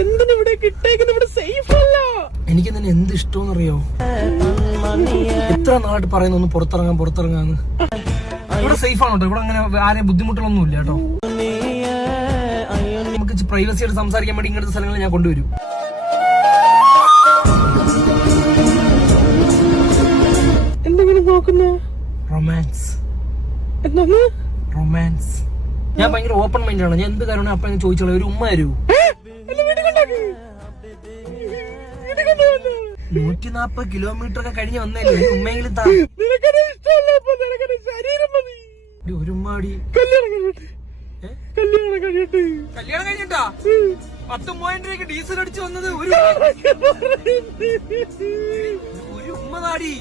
എന്തിനിവിടെ കിട്ടേക്കുന്ന ഇവിടെ സേഫ് അല്ല. എനിക്ക് തന്നെ എന്ത് ഇഷ്ടമെന്നറിയോ, എത്ര നാളായിട്ട് പറയുന്നു ഒന്ന് പുറത്തിറങ്ങാന്ന്. ഇവിടെ സേഫ് ആണോ കേട്ടോ, ഇവിടെ അങ്ങനെ ആരെയും ബുദ്ധിമുട്ടുകളൊന്നും ഇല്ല കേട്ടോ. നമുക്ക് പ്രൈവസി ആയിട്ട് സംസാരിക്കാൻ വേണ്ടി ഇങ്ങനത്തെ സ്ഥലങ്ങൾ ഞാൻ കൊണ്ടുവരും. എന്തെങ്കിലും നോക്കുന്ന റൊമാൻസ്. എന്താണ് റൊമാൻസ്? ഞാൻ ഭയങ്കര ഓപ്പൺ മൈൻഡ് ആണ്. ഞാൻ എന്ത് കാര്യമാണ് അപ്പൊ ചോദിച്ചോളൂ, ഒരു ഉമ്മ തരൂ. 140 കിലോമീറ്റർ ഒക്കെ കഴിഞ്ഞ് വന്നല്ലേ, ഒരു ഉമ്മയെങ്കിലും താ. ഒരു ഉമ്മാടി കല്യാണം കഴിഞ്ഞിട്ടാ 10 മൂവായിരം രൂപയ്ക്ക് ഡീസൽ അടിച്ചു വന്നത് ഒരു ഉമ്മ താടി.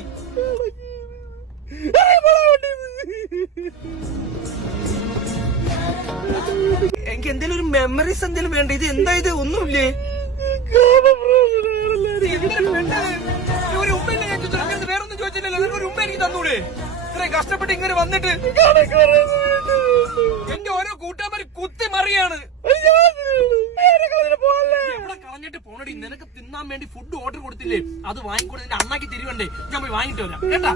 എനിക്ക് എന്തെങ്കിലും ഒരു മെമ്മറീസ് എന്തെങ്കിലും വേണ്ട. ഇത് എന്താ ഇത്, ഒന്നുമില്ലേ? ഒരു ഉമ്മയില്ലേ ഞാൻ ചോദിച്ചത്, വേറൊന്നും ചോദിച്ചില്ലല്ലോ. ഒരു ഉമ്മ എനിക്ക് തന്നൂടെ? ഇത്രയും കഷ്ടപ്പെട്ട് ഇങ്ങനെ വന്നിട്ട് എന്റെ ഓരോ കൂട്ടാമാര് കുത്തി മറിയാണ്. എവിടെ കളഞ്ഞിട്ട് പോണടി? നിനക്ക് തിന്നാൻ വേണ്ടി ഫുഡ് ഓർഡർ കൊടുത്തില്ലേ, അത് വാങ്ങിക്കൂടെ? നിന്റെ അണ്ണാക്കി തിരിവണ്ടേ? ഞാൻ പോയി വാങ്ങിട്ട് വരാം കേട്ടാ.